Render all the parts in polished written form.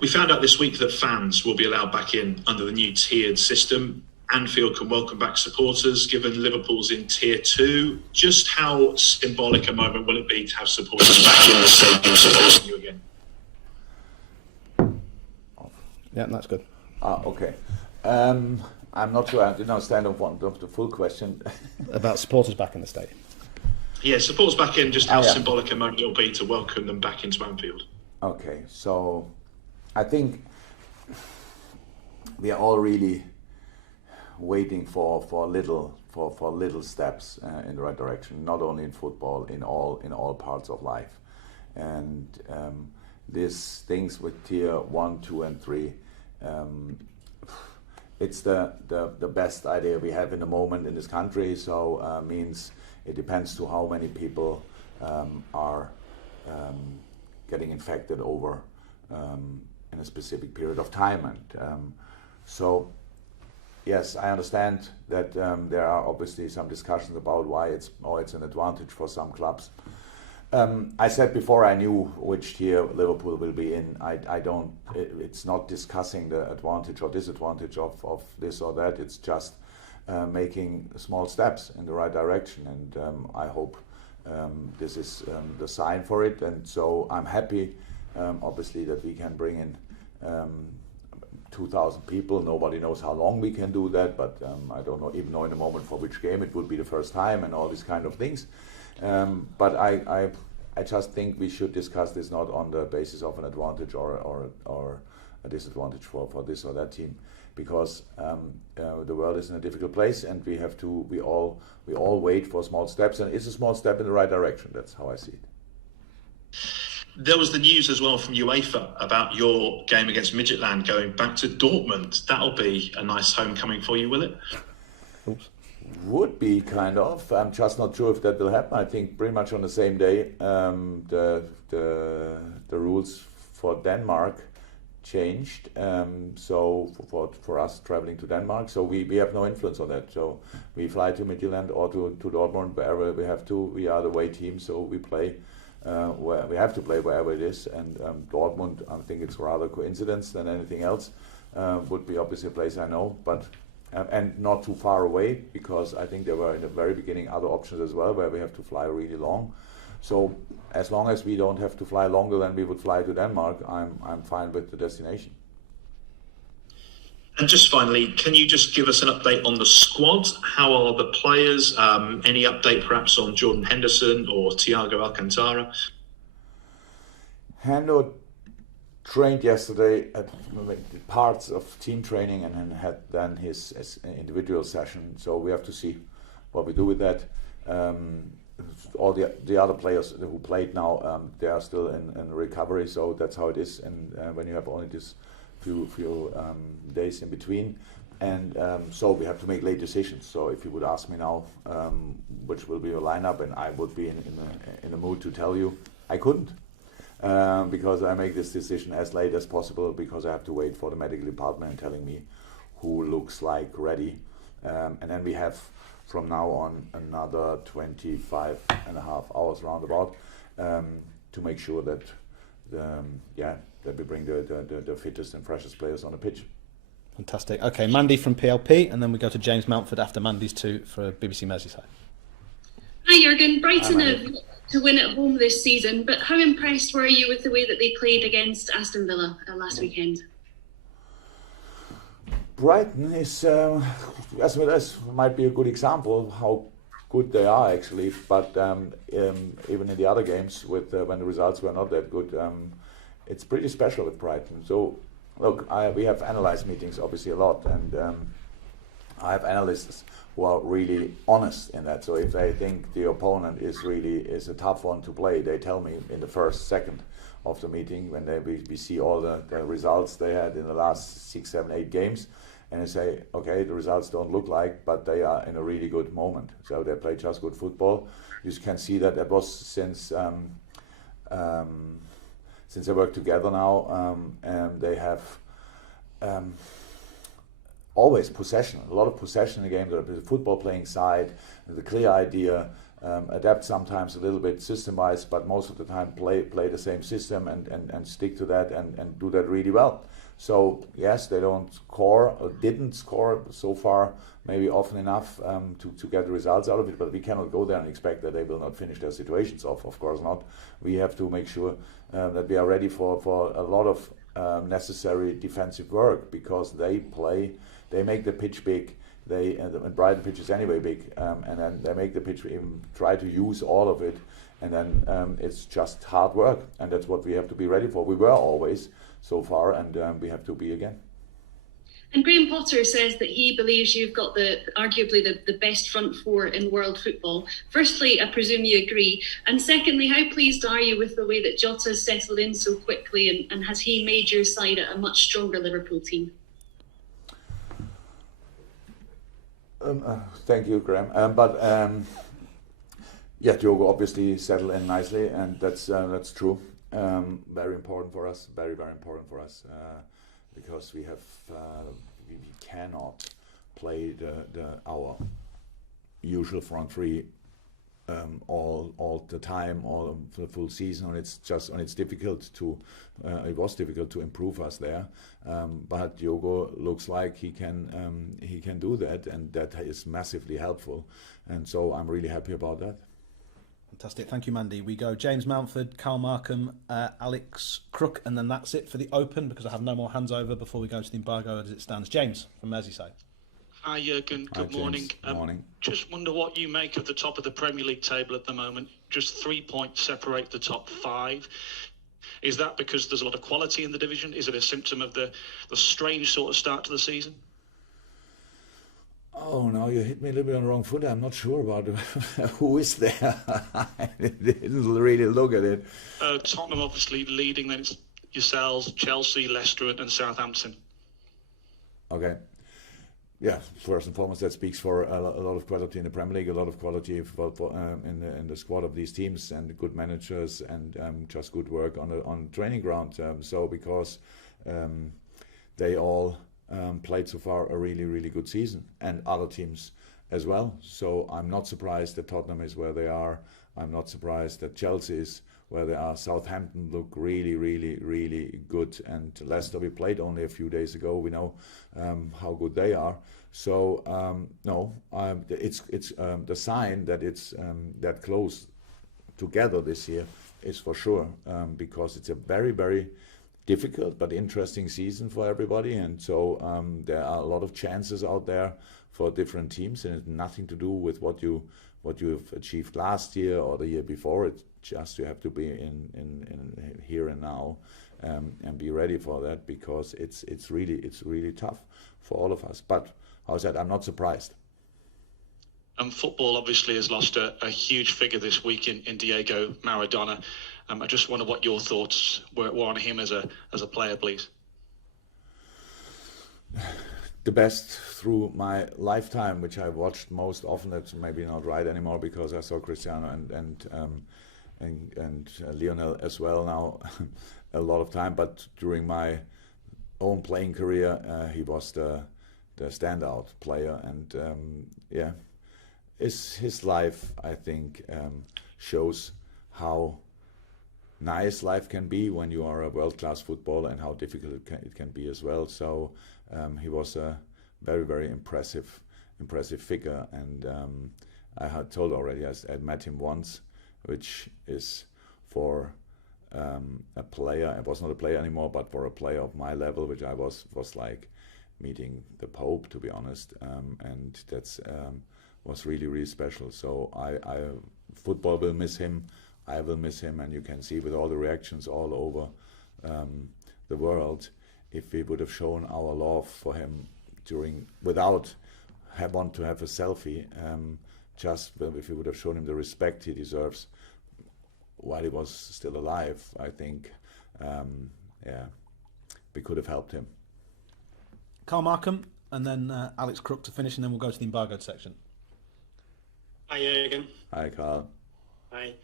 We found out this week that fans will be allowed back in under the new tiered system. Anfield can welcome back supporters, given Liverpool's in Tier 2. Just how symbolic a moment will it be to have supporters back in the stadium supporting you again? Yeah, that's good. Okay. I'm not sure I didn't understand of the full question. About supporters back in the stadium. Yeah, supporters back in, just how symbolic a moment it will be to welcome them back into Anfield. Okay, so I think we are all really waiting for little steps in the right direction, not only in football, in all parts of life. And these things with tier 1, 2 and 3, it's the best idea we have in the moment in this country, so means it depends to how many people are getting infected over in a specific period of time. And so yes, I understand that there are obviously some discussions about why it's an advantage for some clubs. I said before I knew which tier Liverpool will be in. It's not discussing the advantage or disadvantage of this or that. It's just making small steps in the right direction, and I hope this is the sign for it. And so I'm happy, obviously, that we can bring in 2,000 people. Nobody knows how long we can do that, but I don't even know in a moment for which game it would be the first time and all these kind of things. But I just think we should discuss this not on the basis of an advantage or a disadvantage for this or that team, because the world is in a difficult place, and we all wait for small steps, and it's a small step in the right direction. That's how I see it. There was the news as well from UEFA about your game against Midtjylland going back to Dortmund. That'll be a nice homecoming for you, will it? Oops. Would be kind of. I'm just not sure if that will happen. I think pretty much on the same day the rules for Denmark changed. So for us traveling to Denmark, so we have no influence on that. So we fly to Midtjylland or to Dortmund, wherever we have to. We are the away team, so we play. Where we have to play wherever it is, and Dortmund, I think it's rather coincidence than anything else. Would be obviously a place I know, but and not too far away, because I think there were in the very beginning other options as well where we have to fly really long. So as long as we don't have to fly longer than we would fly to Denmark, I'm fine with the destination. And just finally, can you just give us an update on the squad? How are the players? Any update perhaps on Jordan Henderson or Thiago Alcantara? Hendo trained yesterday at parts of team training and then had then his individual session. So we have to see what we do with that. All the other players who played now, they are still in recovery. So that's how it is. And when you have only this few days in between, and so we have to make late decisions. So if you would ask me now which will be your lineup, and I would be in the mood to tell you, I couldn't, because I make this decision as late as possible, because I have to wait for the medical department telling me who looks like ready, and then we have from now on another 25 and a half hours roundabout to make sure that that we bring the fittest and freshest players on the pitch. Fantastic. Okay, Mandy from PLP, and then we go to James Mountford after Mandy's two for BBC Merseyside. Hi Jürgen, Brighton have to win at home this season, but how impressed were you with the way that they played against Aston Villa last weekend? Brighton is, as might be a good example of how good they are actually, but even in the other games when the results were not that good, it's pretty special with Brighton. So look, we have analyst meetings obviously a lot, and I have analysts who are really honest in that. So if they think the opponent is a tough one to play, they tell me in the first second of the meeting when we see all the results they had in the last 6, 7, 8 games, and they say, okay, the results don't look like, but they are in a really good moment. So they play just good football. You can see that it was since they work together now, and they have always possession, a lot of possession in the game. The football playing side, the clear idea, adapt sometimes a little bit system-wise, but most of the time play the same system and stick to that and do that really well. So yes, they don't score or didn't score so far, maybe often enough to get the results out of it, but we cannot go there and expect that they will not finish their situations off. Of course not. We have to make sure that we are ready for a lot of necessary defensive work, because they make the pitch big. And Brighton pitch is anyway big, and then they make the pitch, even try to use all of it, and then it's just hard work, and that's what we have to be ready for. We were always so far, and we have to be again. And Graham Potter says that he believes you've got arguably the best front four in world football. Firstly, I presume you agree. And secondly, how pleased are you with the way that Jota's settled in so quickly, and has he made your side a much stronger Liverpool team? Thank you, Graham. Yeah, Diogo obviously settled in nicely, and that's true. Very important for us. Very, very important for us, because we cannot play our usual front three all the time, all the full season. It's difficult to. It was difficult to improve us there, but Diogo looks like he can do that, and that is massively helpful. And so I'm really happy about that. Fantastic, thank you, Mandy. We go James Mountford, Carl Markham, Alex Crook, and then that's it for the Open, because I have no more hands over before we go to the embargo as it stands. James from Merseyside. Hi Jürgen, good morning. Morning. Just wonder what you make of the top of the Premier League table at the moment. Just 3 points separate the top five. Is that because there's a lot of quality in the division? Is it a symptom of the strange sort of start to the season? Oh, now you hit me a little bit on the wrong foot. I'm not sure about who is there. I didn't really look at it. Tottenham obviously leading, then it's yourselves, Chelsea, Leicester and Southampton. Okay. Yeah, first and foremost, that speaks for a lot of quality in the Premier League, a lot of quality in the squad of these teams, and good managers, and just good work on training ground. Because they all played so far a really, really good season, and other teams as well. So I'm not surprised that Tottenham is where they are. I'm not surprised that Chelsea is where they are. Southampton look really, really, really good, and Leicester, we played only a few days ago. We know how good they are. So it's the sign that it's that close together this year is for sure, because it's a very, very difficult but interesting season for everybody, and so there are a lot of chances out there for different teams, and it's nothing to do with what you've achieved last year or the year before. It's just you have to be in here and now, and be ready for that, because it's really tough for all of us. But as I said, I'm not surprised. And football obviously has lost a huge figure this week in Diego Maradona. I just wonder what your thoughts were on him as a player, please. The best through my lifetime, which I watched most often. It's maybe not right anymore, because I saw Cristiano and Lionel as well now a lot of time. But during my own playing career, he was the standout player, and his life, I think, shows how nice life can be when you are a world-class footballer, and how difficult it can be as well. So he was a very, very impressive figure, and I had told already I met him once, which is for a player. I was not a player anymore, but for a player of my level, which I was like meeting the Pope, to be honest, and that's was really, really special. So I football will miss him. I will miss him, and you can see with all the reactions all over the world, if we would have shown our love for him without want to have a selfie, just if we would have shown him the respect he deserves while he was still alive, I think, we could have helped him. Carl Markham, and then Alex Crook to finish, and then we'll go to the embargoed section. Hi Jürgen. Hi Carl. Hi.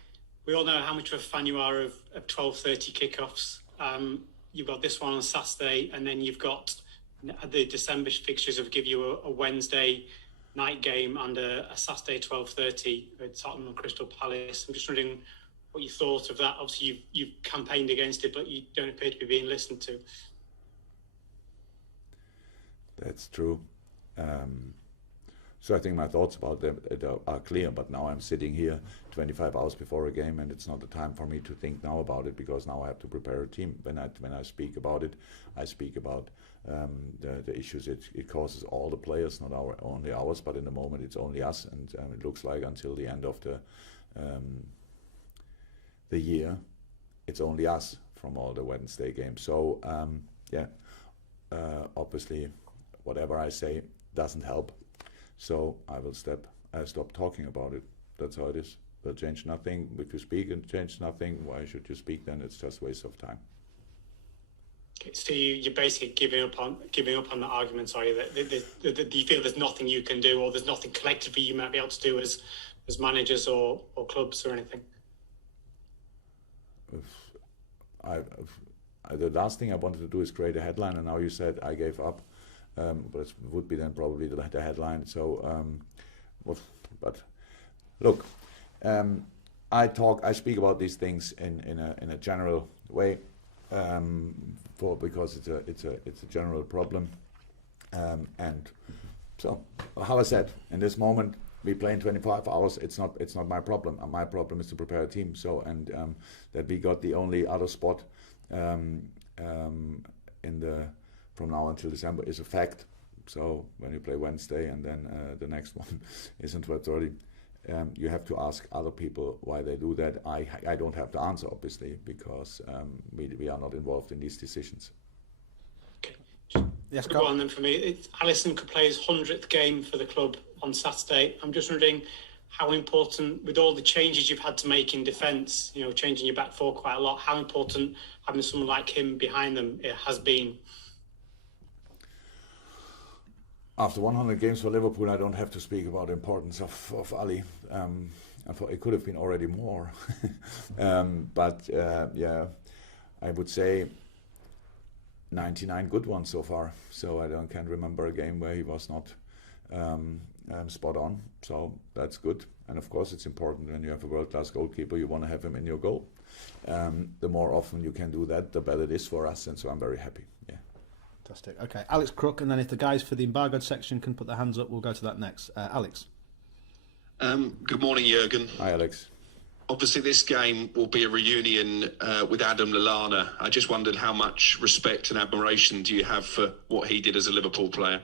We all know how much of a fan you are of 12:30 kickoffs. You've got this one on Saturday, and then you've got the December fixtures of give you a Wednesday night game and a Saturday 12:30 at Tottenham and Crystal Palace. I'm just wondering what you thought of that. Obviously, you've campaigned against it, but you don't appear to be being listened to. That's true. So I think my thoughts about them are clear, but now I'm sitting here 25 hours before a game, and it's not the time for me to think now about it, because now I have to prepare a team. When I speak about it, I speak about the issues it causes all the players, not only ours, but in the moment it's only us, and it looks like until the end of the year, it's only us from all the Wednesday games. So obviously, whatever I say doesn't help. So I will stop talking about it. That's how it is. Will change nothing. If you speak and change nothing, why should you speak then? It's just a waste of time. Okay, so you're basically giving up on the argument, are you? That do you feel there's nothing you can do, or there's nothing collectively you might be able to do as managers or clubs or anything? The last thing I wanted to do is create a headline, and now you said I gave up. But it would be then probably the headline. So, but look, I speak about these things in a general way, because it's a general problem, and so how I said, in this moment we play in 25 hours. It's not my problem. My problem is to prepare a team. So that we got the only other spot from now until December is a fact. So when you play Wednesday and then the next one is on 12:30, you have to ask other people why they do that. I don't have the answer, obviously, because we are not involved in these decisions. Okay. Yes, go on then for me. Alisson could play his 100th game for the club on Saturday. I'm just wondering how important, with all the changes you've had to make in defence, changing your back four quite a lot, how important having someone like him behind them it has been. After 100 games for Liverpool, I don't have to speak about the importance of Ali. I thought it could have been already more. But I would say 99 good ones so far. So can't remember a game where he was not spot on. So that's good. And of course, it's important when you have a world-class goalkeeper, you want to have him in your goal. The more often you can do that, the better it is for us. And so I'm very happy. Yeah. Fantastic. Okay, Alex Crook, and then if the guys for the embargoed section can put their hands up, we'll go to that next. Alex. Good morning, Jürgen. Hi, Alex. Obviously, this game will be a reunion with Adam Lallana. I just wondered how much respect and admiration do you have for what he did as a Liverpool player?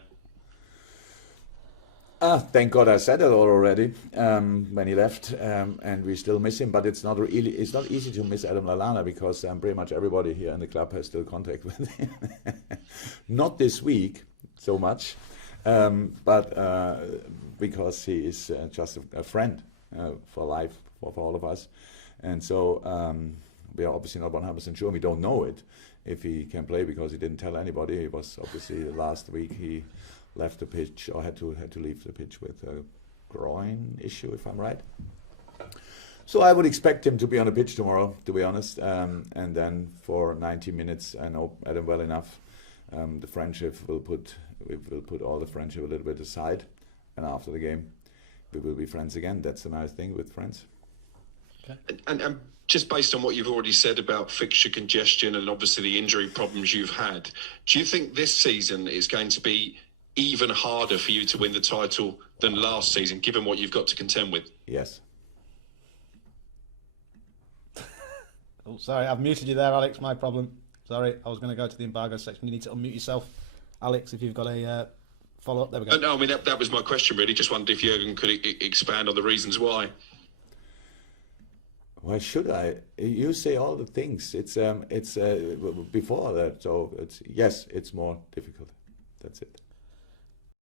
Thank God I said it all already when he left, and we still miss him. But it's not easy to miss Adam Lallana, because pretty much everybody here in the club has still contact with him. Not this week so much, but because he is just a friend for life for all of us, and so we are obviously not 100% sure. We don't know it if he can play, because he didn't tell anybody. He was obviously last week he left the pitch, or had to leave the pitch with a groin issue, if I'm right. So I would expect him to be on the pitch tomorrow, to be honest, and then for 90 minutes, I know Adam well enough. The friendship we will put all the friendship a little bit aside, and after the game, we will be friends again. That's the nice thing with friends. Okay. And just based on what you've already said about fixture congestion and obviously the injury problems you've had, do you think this season is going to be even harder for you to win the title than last season, given what you've got to contend with? Yes. Oh, sorry, I've muted you there, Alex. My problem. Sorry, I was going to go to the embargo section. You need to unmute yourself, Alex, if you've got a follow-up. There we go. No, I mean, that was my question, really. Just wondered if Jürgen could expand on the reasons why. Why should I? You say all the things. It's before that, so it's more difficult. That's it.